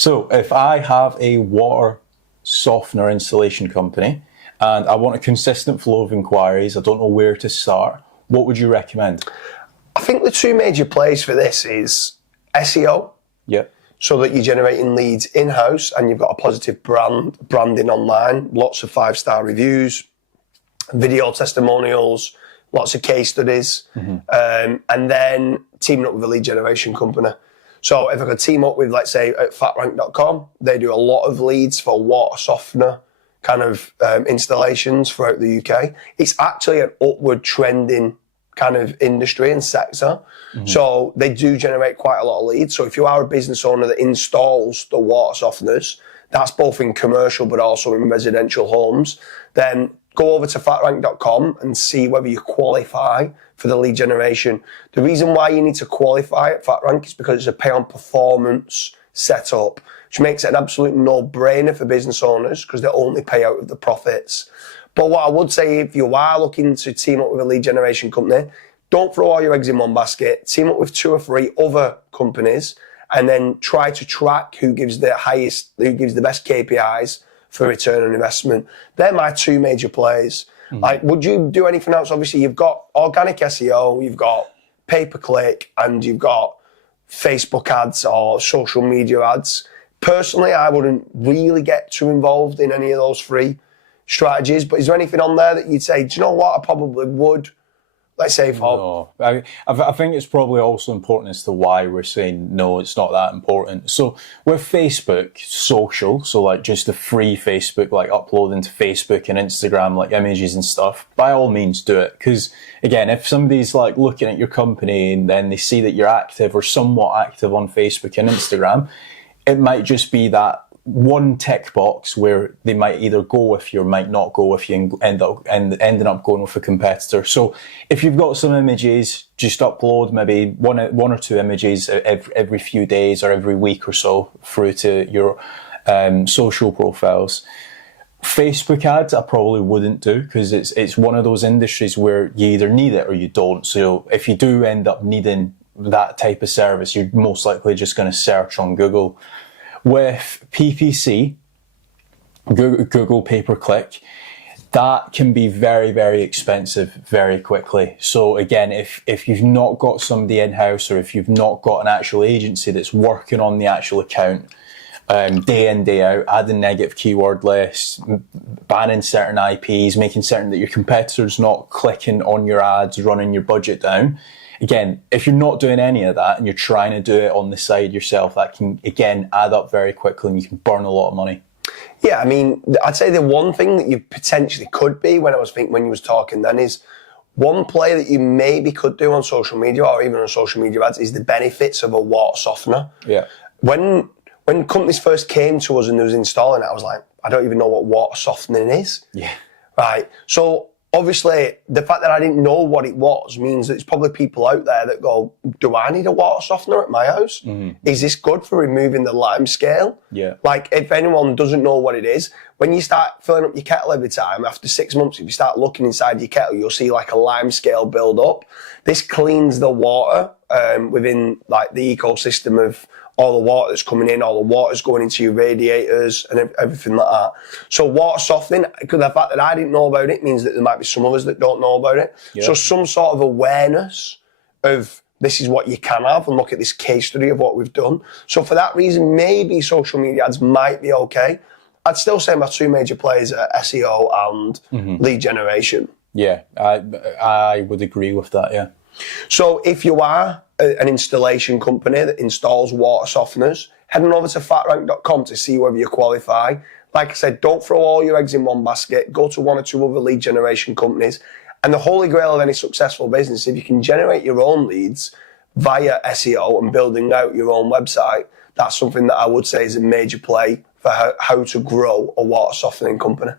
So if I have a water softener installation company and I want a consistent flow of inquiries, I don't know where to start, what would you recommend? I think the two major plays for this is SEO. Yeah. So that you're generating leads in-house and you've got a positive branding online, lots of 5-star reviews, video testimonials, lots of case studies, and then teaming up with a lead generation company. So if I could team up with, let's say, at fatrank.com, they do a lot of leads for water softener kind of installations throughout the UK. It's actually an upward trending kind of industry and sector. So they do generate quite a lot of leads. So if you are a business owner that installs the water softeners, that's both in commercial but also in residential homes, then go over to fatrank.com and see whether you qualify for the lead generation. The reason why you need to qualify at FatRank is because it's a pay on performance setup, which makes it an absolute no-brainer for business owners because they only pay out of the profits. But what I would say, if you are looking to team up with a lead generation company, don't throw all your eggs in one basket. Team up with 2 or 3 other companies and then try to track who gives the best KPIs for return on investment. They're my 2 major plays. Like, would you do anything else? Obviously, you've got organic SEO, you've got pay-per-click, and you've got Facebook ads or social media ads. Personally, I wouldn't really get too involved in any of those 3 strategies, but is there anything on there that you'd say, do you know what, I probably would, let's say, for... No, I think it's probably also important as to why we're saying, no, it's not that important. So with Facebook, social, so like just the free Facebook, like uploading to Facebook and Instagram, like images and stuff, by all means do it. Because again, if somebody's like looking at your company and then they see that you're active or somewhat active on Facebook and Instagram, it might just be that one tick box where they might either go with you or might not go with you and ending up going with a competitor. So if you've got some images, just upload maybe one or 2 images every few days or every week or so through to your social profiles. Facebook ads I probably wouldn't do because it's one of those industries where you either need it or you don't. So if you do end up needing that type of service, you're most likely just going to search on Google. With PPC, Google pay-per-click, that can be very, very expensive very quickly. So again, if you've not got somebody in-house or if you've not got an actual agency that's working on the actual account day in, day out, adding negative keyword lists, banning certain IPs, making certain that your competitor's not clicking on your ads, running your budget down. Again, if you're not doing any of that and you're trying to do it on the side yourself, that can, again, add up very quickly and you can burn a lot of money. Yeah, I mean, I'd say the one thing that you potentially could be when you was talking then is one play that you maybe could do on social media or even on social media ads is the benefits of a water softener. Yeah. When companies first came to us and they was installing it, I was like, I don't even know what water softening is. Yeah. Right. So obviously, the fact that I didn't know what it was means that there's probably people out there that go, do I need a water softener at my house? Is this good for removing the lime scale? Yeah. Like, if anyone doesn't know what it is, when you start filling up your kettle every time, after 6 months, if you start looking inside your kettle, you'll see like a lime scale build up. This cleans the water within like the ecosystem of all the water that's coming in, all the water's going into your radiators and everything like that. So water softening, because the fact that I didn't know about it means that there might be some others that don't know about it. Yeah. So some sort of awareness of this is what you can have and look at this case study of what we've done. So for that reason, maybe social media ads might be okay. I'd still say my 2 major plays are SEO and lead generation. Yeah, I would agree with that, yeah. So if you are an installation company that installs water softeners, head on over to fatrank.com to see whether you qualify. Like I said, don't throw all your eggs in one basket. Go to 1 or 2 other lead generation companies. And the holy grail of any successful business, if you can generate your own leads via SEO and building out your own website, that's something that I would say is a major play for how to grow a water softening company.